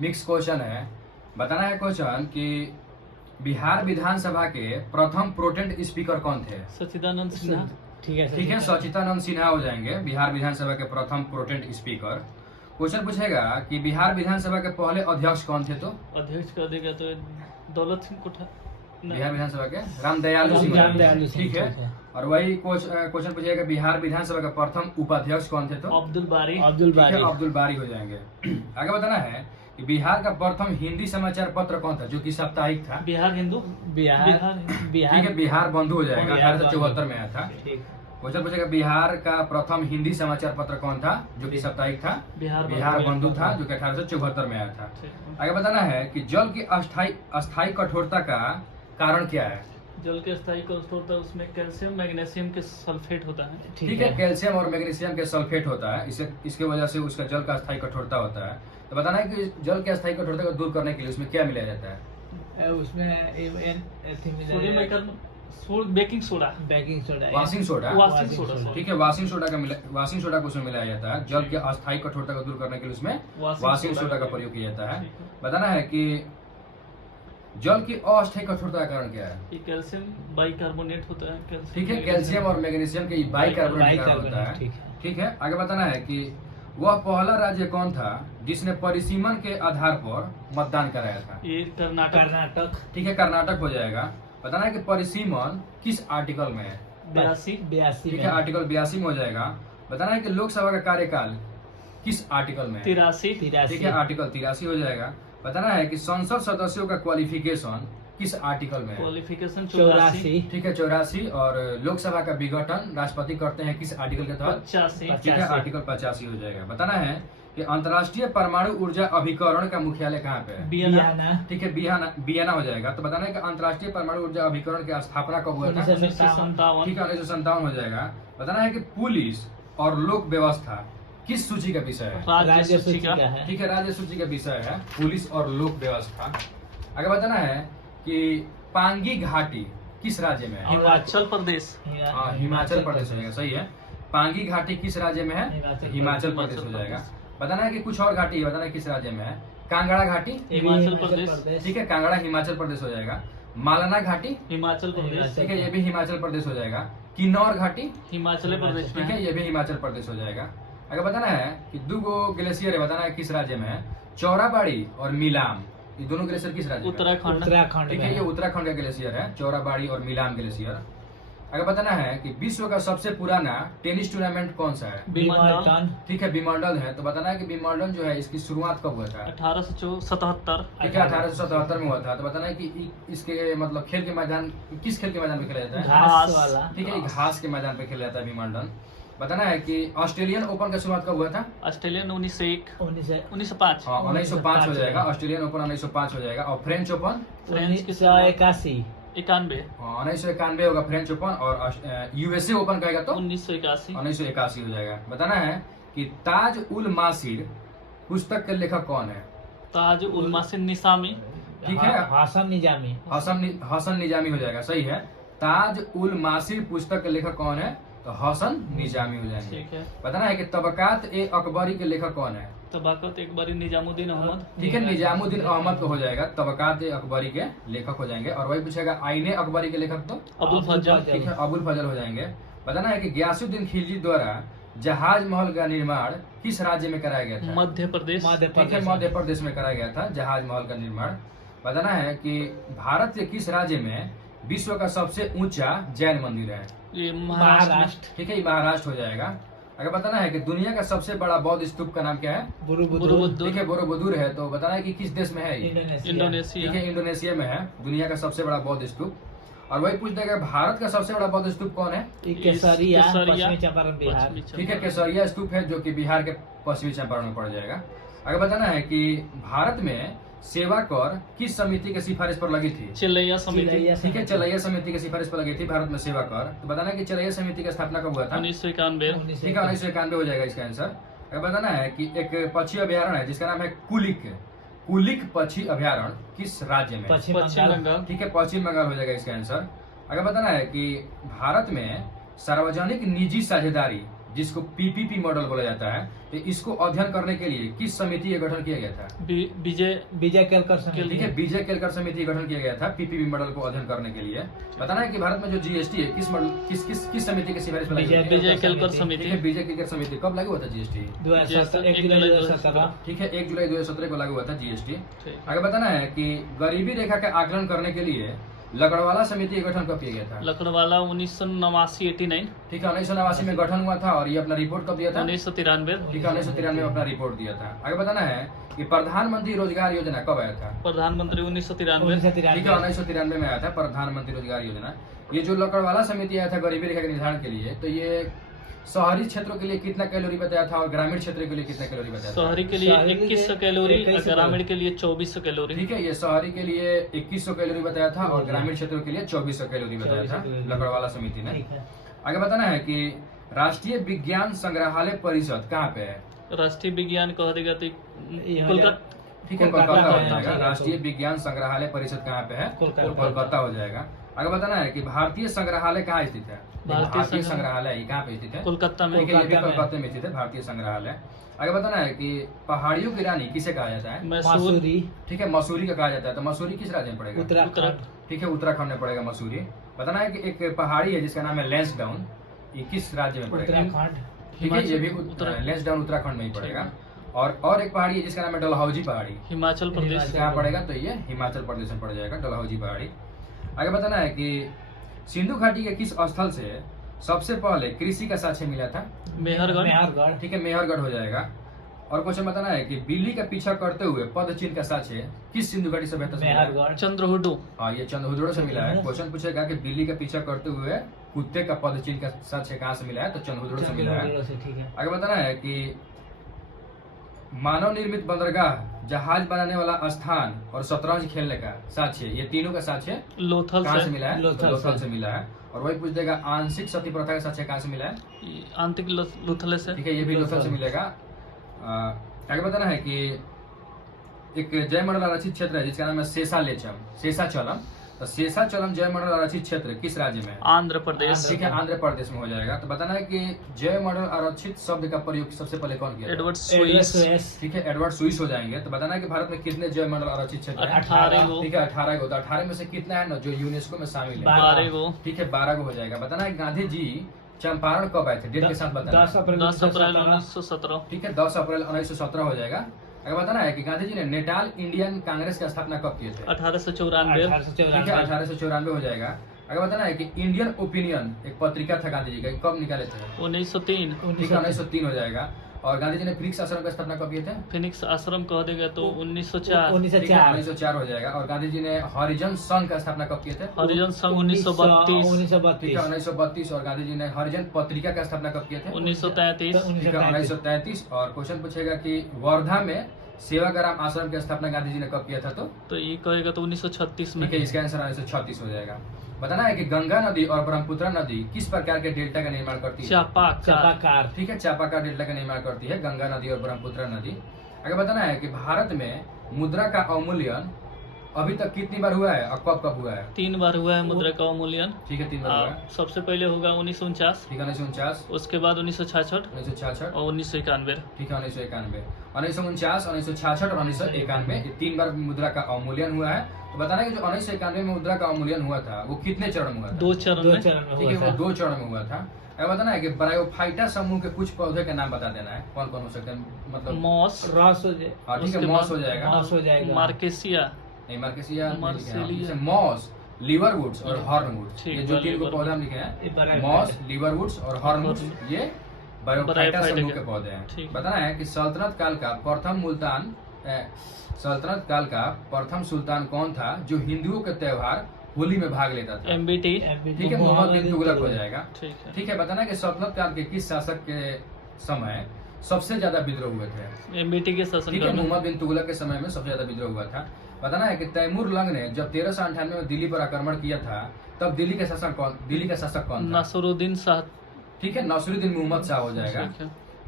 Mix question है। बताना है क्वेश्चन कि बिहार विधानसभा के प्रथम प्रोटेंट स्पीकर कौन थे? सच्चिदानंद सिन्हा। ठीक है, सच्चिदानंद सिन्हा हो जाएंगे बिहार विधानसभा के प्रथम प्रोटेंट स्पीकर। क्वेश्चन पूछेगा कि बिहार विधानसभा के पहले अध्यक्ष कौन थे? तो अध्यक्ष कर देगा तो दौलत सिंह कोठा। बिहार विधानसभा के रामदयालु सिंह। ठीक है, और वही क्वेश्चन पूछेगा बिहार विधानसभा का प्रथम उपाध्यक्ष कौन थे? तो अब्दुल बारी। अब्दुल बारी हो जाएंगे। आगे बताना है कि बिहार का प्रथम हिंदी समाचार पत्र कौन था जो कि साप्ताहिक था? बिहार हिंदू। ठीक है, बिहार बंधु हो जाएगा, 1874 में आया था। क्वेश्चन पूछेगा बिहार का प्रथम हिंदी समाचार पत्र कौन था जो कि साप्ताहिक था? बिहार बंधु था, जो कि 1874 में आया था। आगे बताना है कि जल की अस्थायी कठोरता का कारण क्या है? जल के अस्थायी कठोरता, उसमें कैल्शियम मैग्नीशियम के सल्फेट होता है। ठीक है, कैल्शियम और मैग्नीशियम के सल्फेट होता है, इसके वजह से उसका जल का अस्थायी कठोरता होता है। तो बताना है कि जल के अस्थायी कठोरता को दूर करने के लिए उसमें क्या मिलाया जाता है? उसमें बेकिंग सोडा, वाशिंग सोडा। ठीक है, वाशिंग सोडा को उसमें मिलाया जाता है। जल के अस्थायी कठोरता को दूर करने के लिए उसमें वाशिंग सोडा का प्रयोग किया जाता है। बताना है कि जल की अस्थायी कठोरता का कारण क्या है? कैल्शियम बाइकार्बोनेट होता है। ठीक है, कैल्शियम और मैग्नीशियम के बाइकार्बोनेट होता है। ठीक है, आगे बताना है कि वह पहला राज्य कौन था जिसने परिसीमन के आधार पर मतदान कराया था? ये कर्नाटक। ठीक है, कर्नाटक हो जाएगा। बताना है कि परिसीमन किस आर्टिकल में है? 82। ठीक है, आर्टिकल 82 में हो जाएगा। बताना है कि लोकसभा का कार्यकाल किस आर्टिकल में है? 83। ठीक है, आर्टिकल 83 हो जाएगा। बताना है कि संसद सदस्यों का क्वालिफिकेशन किस आर्टिकल में है? क्वालिफिकेशन 84। ठीक है, 84। और लोकसभा का विघटन राष्ट्रपति करते हैं किस आर्टिकल के तहत? 85। ठीक है, आर्टिकल 85 हो जाएगा। बताना है कि अंतर्राष्ट्रीय परमाणु ऊर्जा अभिकरण का मुख्यालय कहाँ पे है? वियना। ठीक है, वियना हो जाएगा। तो बताना है कि अंतर्राष्ट्रीय परमाणु ऊर्जा अभिकरण की स्थापना कब हुआ था? 1957। ठीक है, 1957 हो जाएगा। बताना है कि पुलिस और लोक व्यवस्था किस सूची का विषय है? राज्य सूची का। ठीक है, राज्य सूची का विषय है पुलिस और लोक व्यवस्था। आगे बताना है कि पांगी घाटी किस राज्य में है? हिमाचल प्रदेश। हाँ, हिमाचल प्रदेश हो जाएगा, सही है। पांगी घाटी किस राज्य में है? हिमाचल प्रदेश हो जाएगा। बताना है कि कुछ और घाटी बताना है किस राज्य में है? कांगड़ा घाटी हिमाचल प्रदेश। ठीक है, कांगड़ा हिमाचल प्रदेश हो जाएगा। मालना घाटी हिमाचल प्रदेश। ठीक है, ये भी हिमाचल प्रदेश हो जाएगा। किन्नौर घाटी हिमाचल प्रदेश। ठीक है, ये भी हिमाचल प्रदेश हो जाएगा। अगर बताना है कि दो ग्लेशियर है, बताना है किस राज्य में है? चौराबाड़ी और मिलाम, ये दोनों ग्लेशियर किस राज्य में? उत्तराखंड। ठीक है, ये उत्तराखंड का ग्लेशियर है, चौराबाड़ी और मिलाम ग्लेशियर। अगर बताना है कि विश्व का सबसे पुराना टेनिस टूर्नामेंट कौन सा है? विंबलडन। ठीक है, विंबलडन है। तो बताना है कि विंबलडन जो है इसकी शुरुआत कब हुआ था? 1877। ठीक है, 1877 में हुआ था। तो बताना है कि इसके मतलब खेल के मैदान किस खेल के मैदान पे खेला जाता है? घास वाला। ठीक है, घास के मैदान पे खेला जाता है विंबलडन। बताना है कि ऑस्ट्रेलियन ओपन का शुरुआत कब हुआ था? ऑस्ट्रेलियन 1905। हाँ, 1905 हो जाएगा। ऑस्ट्रेलियन ओपन 1905 हो जाएगा। और फ्रेंच ओपन? फ्रेंच 91 91 होगा फ्रेंच ओपन। और यूएसए ओपन कहेगा तो 1981 हो जाएगा। बताना है कि ताज उल मासिर पुस्तक के लेखक कौन है? ताज उल मासिर निसामी। ठीक है, हसन निजामी हो जाएगा, सही है। ताज उल मासिर पुस्तक के लेखक कौन है? तो हसन निजामी हो जाएंगे। ठीक है। बताना है कि तबकात ए अकबरी के लेखक कौन है? तबाकत एक बारी निजामुद्दीन अहमद। ठीक है, निजामुद्दीन अहमद को हो जाएगा। तबकात ए अकबरी के लेखक हो जाएंगे। और वही पूछेगा आईने अकबरी के लेखक तो अबुल फजल। ठीक है, अबुल फजल हो जाएंगे। बताना है कि गयासुद्दीन खिलजी द्वारा जहाज महल का निर्माण किस राज्य में कराया गया था? मध्य प्रदेश। ठीक है, मध्य प्रदेश में कराया गया था जहाज महल का निर्माण। बताना है कि भारत के किस राज्य में विश्व का सबसे ऊंचा जैन मंदिर है? ये महाराष्ट्र। ठीक है, ये महाराष्ट्र हो जाएगा। अगर बताना है कि दुनिया का सबसे बड़ा बौद्ध स्तूप का नाम क्या है? बोरोबुदुर। ठीक है, बोरोबुदुर है। तो बताना है कि किस देश में है? इंडोनेशिया। ठीक है, इंडोनेशिया में है दुनिया का सबसे बड़ा बौद्ध स्तूप। और वही पूछ देगा भारत का सबसे बड़ा बौद्ध स्तूप कौन है? केसरिया, पश्चिमी चंपारण बिहार। ठीक है, केसरिया स्तूप है जो कि बिहार के पश्चिमी चंपारण में पड़ जाएगा। अगर बताना है कि भारत में सेवा कर किस समिति की सिफारिश पर लगी थी? चिलैया समिति। ठीक है, चिलैया समिति की सिफारिश पर लगी थी भारत में सेवा कर। तो बताना है कि चिलैया समिति की स्थापना कब हुआ था? 1991। ठीक है, 1991 हो जाएगा इसका आंसर। अगर बताना है कि एक पक्षी अभ्यारण्य है जिसका नाम है कुलिक पक्षी अभ्यारण्य किस राज्य में? पश्चिम बंगाल। ठीक है, पश्चिम बंगाल हो जाएगा इसका आंसर। अगर बताना है कि भारत में सार्वजनिक निजी साझेदारी जिसको पीपीपी मॉडल बोला जाता है, तो इसको अध्ययन करने के लिए किस समिति का गठन किया गया था? विजय केलकर समिति। ठीक है, विजय केलकर समिति का गठन किया गया था पीपीपी मॉडल को अध्ययन करने के लिए। बताना है कि भारत में जो जीएसटी है किस मॉडल किस समिति की सिफारिश पर लागू हुआ? विजय केलकर समिति। ठीक है, विजय केलकर समिति। कब लागू हुआ था जीएसटी? 1 जुलाई 2017। ठीक है, 1 जुलाई 2017 को लागू हुआ था जीएसटी। आगे बताना है कि गरीबी रेखा का आकलन करने के लिए लकड़वाला समिति का गठन कब किया गया था? लकड़वाला 1989। ठीक है, 1989 में गठन हुआ था और ये अपना रिपोर्ट कब दिया था? 1993। ठीक है, 1993 में अपना रिपोर्ट दिया था। आगे बताना है कि प्रधानमंत्री रोजगार योजना कब आया था? प्रधानमंत्री 1993। ठीक है, 1993 में आया था प्रधानमंत्री रोजगार योजना। ये जो लकड़वाला समिति आया था गरीबी रेखा के निर्धारण के लिए, तो ये शहरी क्षेत्रों के लिए कितना कैलोरी बताया था और ग्रामीण क्षेत्र के लिए कितना कैलोरी बताया था? शहरी के लिए 2100 कैलोरी, ग्रामीण के लिए 2400 कैलोरी। ठीक है, ये शहरी के लिए 2100 कैलोरी बताया था और ग्रामीण क्षेत्रों के लिए 2400 कैलोरी बताया था लकड़वाला समिति ने। आगे बताना है कि राष्ट्रीय विज्ञान संग्रहालय परिषद कहाँ पे है? राष्ट्रीय विज्ञान कह देगा तो कोलकाता। ठीक है, कोलकाता हो जाएगा। राष्ट्रीय विज्ञान संग्रहालय परिषद कहाँ पे है? कोलकाता हो जाएगा। आगे बताना है कि भारतीय संग्रहालय कहाँ स्थित है? भारतीय संग्रहालय ये कहाँ पे स्थित है? कोलकाता में। कोलकाता में स्थित है भारतीय संग्रहालय। आगे बताना है कि पहाड़ियों की रानी किसे कहा जाता है? मसूरी। ठीक है, मसूरी का कहा जाता है। तो मसूरी किस राज्य में पड़ेगा? उत्तराखंड। ठीक है, उत्तराखंड में पड़ेगा मसूरी। बताना है कि एक पहाड़ी है जिसका नाम है लैंसडाउन, ये किस राज्य में पड़ेगा? उत्तराखंड। ठीक है, ये भी लैंसडाउन उत्तराखंड में ही पड़ेगा। और एक पहाड़ी है जिसका नाम है डलहौजी पहाड़ी, हिमाचल प्रदेश। कहाँ पड़ेगा? तो ये हिमाचल प्रदेश में पड़ जाएगा डलहौजी पहाड़ी। आगे बताना है कि सिंधु घाटी के किस स्थल से सबसे पहले कृषि का साक्ष्य मिला था? मेहरगढ़। ठीक है, मेहरगढ़ हो जाएगा। और क्वेश्चन बताना है कि बिल्ली का पीछा करते हुए पद चिन्ह का साक्ष्य किस सिंधु घाटी सभ्यता से मिला है? चंद्रहुडू। हाँ, ये चंद्रहुडू से मिला है। क्वेश्चन पूछेगा कि बिल्ली का पीछा करते हुए कुत्ते का पद चिन्ह का साक्ष्य कहाँ से मिला है? तो चंद्रहुडू से मिला है। आगे बताना है कि मानव निर्मित बंदरगाह, जहाज बनाने वाला स्थान और शतरंज खेलने का साक्ष्य, ये तीनों का साक्ष्य लोथल कहाँ से मिला है? लोथल से मिला है। और वही पूछ देगा आंशिक सती प्रथा का साक्ष्य कहाँ से मिला है? आंतरिक लोथल से। ठीक है, ये भी लोथल से मिलेगा। आगे बताना है कि एक जयमंडल आरक्षित क्षेत्र है जिसका नाम है शेषाचलम। तो शेषाचलम जयमंडल आरक्षित क्षेत्र किस राज्य में? आंध्र प्रदेश। ठीक है, आंध्र प्रदेश में हो जाएगा। तो बताना है कि जयमंडल आरक्षित शब्द का प्रयोग सबसे पहले कौन किया? Edward Swiss. ठीक है, एडवर्ड स्विस हो जाएंगे। तो बताना है कि भारत में कितने जयमंडल आरक्षित क्षेत्र है? 18। ठीक है, 18 को। तो 18 में से कितना है ना जो यूनेस्को में शामिल है? 12। ठीक है, 12 को हो जाएगा। बताना है गांधी जी चंपारण कब आए थे? डेट के साथ बताना। 10 अप्रैल 1917। ठीक है, 10 अप्रैल 1917 हो जाएगा। अगर बताना है कि गांधी जी ने नेटाल इंडियन कांग्रेस की स्थापना कब किए थे? 1894। ठीक है, 1894 हो जाएगा। अगर बताना है कि इंडियन ओपिनियन एक पत्रिका था गांधी जी का, कब निकाले थे? 1903। ठीक है, 1903 हो जाएगा। और गांधी जी ने फिनिक्स आश्रम की स्थापना कब किए थे? फिनिक्स आश्रम कह देगा तो 1904। 1904 हो जाएगा। और गांधी जी ने हरिजन संघ का स्थापना कब किए थे? हरिजन संघ 1932। ठीक है, 1932। और गांधी जी ने हरिजन पत्रिका का स्थापना कब किए थे? 1933। ठीक है, 1933। और क्वेश्चन पूछेगा कि वर्धा में सेवाग्राम आश्रम की स्थापना गांधी जी ने कब किया था? तो ये कहेगा तो 1936 में। ठीक है, इसका आंसर 1936 हो जाएगा। बताना है कि गंगा नदी और ब्रह्मपुत्र नदी किस प्रकार के डेल्टा का निर्माण करती है? चापाकार। ठीक है, चापाकार डेल्टा का निर्माण करती है गंगा नदी और ब्रह्मपुत्र नदी। आगे बताना है कि भारत में मुद्रा का अवमूल्यन अभी तक कितनी बार हुआ है और कब कब हुआ है? 3 बार हुआ है मुद्रा का अवमूल्यन। ठीक है, 3 बार हुआ है। सबसे पहले होगा 1949। ठीक है, 1949। उसके बाद 1966 और 1991। ठीक है, 1991। 1949, 1966 और 1991 ये 3 बार मुद्रा का अवमूल्यन हुआ है। तो बताना है कि जो 1991 में मुद्रा का अवमूल्यन हुआ था वो कितने चरण में हुआ था? 2 चरण में। ठीक है, वो 2 चरण में हुआ था। अब बताना है कि ब्रायोफाइटा समूह के कुछ पौधे के नाम बता देना है। कौन कौन हो सकते हैं? मतलब मॉस। ठीक है, मॉस हो जाएगा। मार्केसिया। मार्केसिया, मॉस, लिवरवुड्स और हॉर्नवुड्स, ये जो 3 को पौधे हम लिखे हैं, मॉस, लिवरवुड्स और हॉर्नवुड्स, ये ब्रायोफाइटा समूह के पौधे हैं। बताना है कि सल्तनत काल का प्रथम सुल्तान कौन था जो हिंदुओं के त्योहार होली में भाग लेता था? MBT। ठीक है, मोहम्मद बिन तुगलक हो जाएगा। ठीक है, बताना है कि सल्तनत काल के किस शासक के समय सबसे ज्यादा विद्रोह हुए थे? MBT के शासन। ठीक है, मोहम्मद बिन तुगलक के समय में सबसे ज्यादा विद्रोह हुआ था। बताना है कि तैमूर लंग ने जब 1398 में दिल्ली पर आक्रमण किया था तब दिल्ली का शासक कौन था? नसरुद्दीन शाह। ठीक है, नसरुद्दीन मोहम्मद शाह हो जाएगा।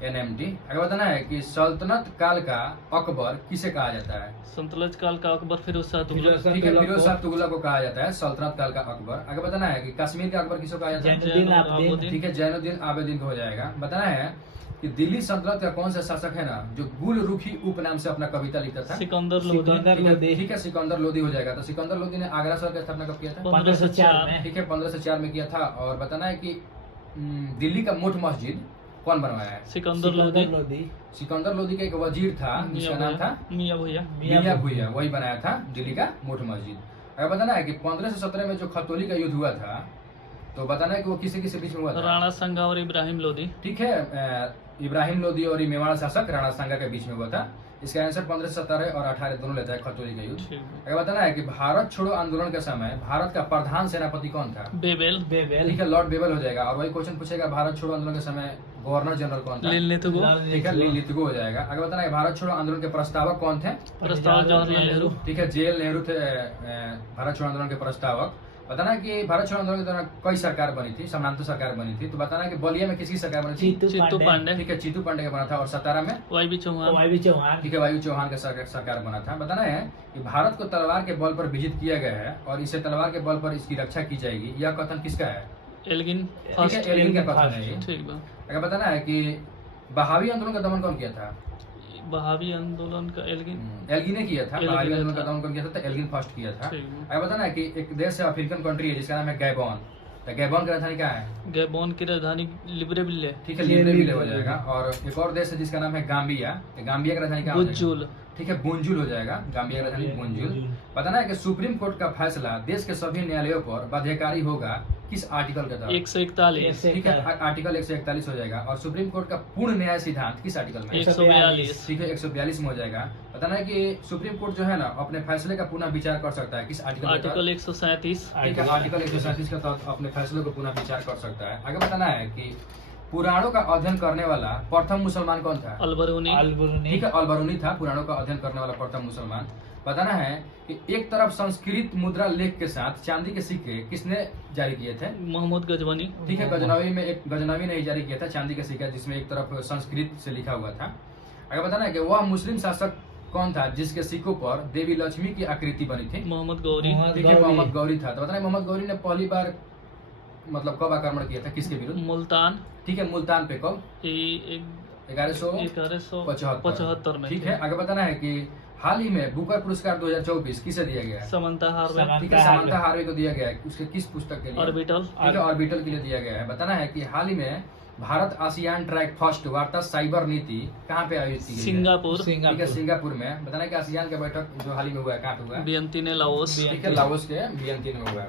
NMT। आगे बताना है कि सल्तनत काल का अकबर किसे कहा जाता है? संतलज काल का अकबर फिरोज शाह तुगलक। ठीक है, फिरोज शाह तुगलक को कहा जाता है सल्तनत काल का अकबर। आगे बताना है कि कश्मीर का अकबर किसको कहा जाता है? जैनुद्दीन आबदीन। ठीक है, जैनुद्दीन आबदीन को हो जाएगा। बताना है कि दिल्ली सल्तनत का कौन सा शासक है ना जो गुल रुखी उपनाम से अपना कविता लिखता था? सिकंदर लोधी। ठीक है, सिकंदर लोधी हो जाएगा। तो सिकंदर लोधी ने आगरा शहर की स्थापना कब किया था? 1504 में। ठीक है, 1504 में किया था। और बताना है कि दिल्ली का मुठ मस्जिद कौन बनवाया है? सिकंदर लोधी। सिकंदर लोधी का एक वजीर था जिसका नाम था मियां भैया। मियां भुइया, वही बनाया था दिल्ली का मुठ मस्जिद। अगर बताना है कि 1517 में जो खतौली का युद्ध हुआ था, तो बताना है कि वो किसे किसे बीच में हुआ था? राणा सांगा और इब्राहिम लोधी। ठीक है, इब्राहिम लोधी और मेवाड़ शासक राणा सांगा के बीच में हुआ था। इसका आंसर 1517 और 18 दोनों लेता है खतौली का युद्ध। अगर बताना है कि भारत छोड़ो आंदोलन के समय भारत का प्रधान सेनापति कौन था? बेबेल। ठीक है, लॉर्ड बेबल हो जाएगा। और वही क्वेश्चन पूछेगा भारत छोड़ो आंदोलन के समय गवर्नर जनरल कौन था? लिनलिथगो। ठीक है, लिनलिथगो हो जाएगा। आगे बताना है भारत छोड़ो आंदोलन के प्रस्तावक कौन थे? प्रस्तावक जवाहरलाल नेहरू। ठीक है, जेएल नेहरू थे भारत छोड़ो आंदोलन के प्रस्तावक। बताना है कि भारत छोड़ो आंदोलन के दौरान कई सरकार बनी थी, समानांतर सरकार बनी थी। तो बताना है कि बलिया में किसकी सरकार बनी थी? चित्तू पांडे। ठीक है, चित्तू पांडे का बना था। और सतारा में वाईबी चौहान। ठीक है, वायु चौहान का सरकार बना था। बताना है कि भारत को तलवार के बल पर विजित किया गया है और इसे तलवार के बल पर इसकी रक्षा की जाएगी, यह कथन किसका है? एल्गिन ठीक फर्स्ट। है, एल्गिन का कथन है ये। ठीक बा। अगर बताना है कि बहावी आंदोलन का दमन कौन किया था? बहावी आंदोलन का एल्गिन। एल्गिन ने किया था। एल्गिन बहावी आंदोलन का था। दमन कौन किया था? तो एल्गिन फर्स्ट किया था। ठीक है। अगर बताना है कि एक देश है अफ्रीकन कंट्री है जिसका नाम है गैबॉन। तो गैबॉन की राजधानी क्या है? गैबोन की राजधानी लिब्रेविले। ठीक है, लिब्रेविले हो जाएगा। और एक और देश है जिसका नाम है गाम्बिया। तो गाम्बिया की राजधानी क्या हो जाएगा? बुजुल। ठीक है, बुंजुल हो जाएगा। गाम्बिया की राजधानी बुंजुल। बताना है कि सुप्रीम कोर्ट का फैसला देश के सभी न्यायालयों पर बाध्यकारी होगा किस आर्टिकल के तहत? 141। ठीक है, आर्टिकल 141 हो जाएगा। और सुप्रीम कोर्ट का पूर्ण न्याय सिद्धांत किस आर्टिकल में? 142। ठीक है, 142 में हो जाएगा। बताना है कि सुप्रीम कोर्ट जो है ना अपने फैसले का पुनः विचार कर सकता है किस आर्टिकल के तहत? आर्टिकल 137। ठीक है, आर्टिकल 137 के तहत अपने फैसले को पुनः विचार कर सकता है। आगे बताना है कि पुराणों का अध्ययन करने वाला प्रथम मुसलमान कौन था? अलबरूनी। ठीक है, अलबरूनी था पुराणों का अध्ययन करने वाला प्रथम मुसलमान। बताना है कि एक तरफ संस्कृत मुद्रा लेख के साथ चांदी के सिक्के किसने जारी किए थे? मोहम्मद गजवानी। ठीक है, गजनवी में एक गजनवी ने जारी किया था चांदी का सिक्का जिसमें एक तरफ संस्कृत से लिखा हुआ था। अगर बताना है कि वह मुस्लिम शासक कौन था जिसके सिक्कों पर देवी लक्ष्मी की आकृति बनी थी? मोहम्मद गौरी। ठीक है, मोहम्मद गौरी था। तो बताना है मोहम्मद गौरी ने पहली बार मतलब कब आक्रमण किया था, किसके विरुद्ध? मुल्तान। ठीक है, मुल्तान पे कब? 1175 में। ठीक है, आगे बताना है कि हाल ही में बुकर पुरस्कार 2024 किसे दिया गया है? समंता हार्वे। ठीक है, समंता हार्वे को दिया गया है। उसके किस पुस्तक के लिए? ऑर्बिटल। ठीक है, ऑर्बिटल के लिए दिया गया है। बताना है कि हाल ही में भारत आसियान ट्रैक फर्स्ट वार्ता साइबर नीति कहाँ पे आयोजित की गई है? सिंगापुर। ठीक है, सिंगापुर में। बताना है कि आसियान का बैठक जो हाल ही में हुआ है कहाँ पे हुआ है? वियंतिने लाओस। ठीक है, लाओस के वियंतिन में हुआ है।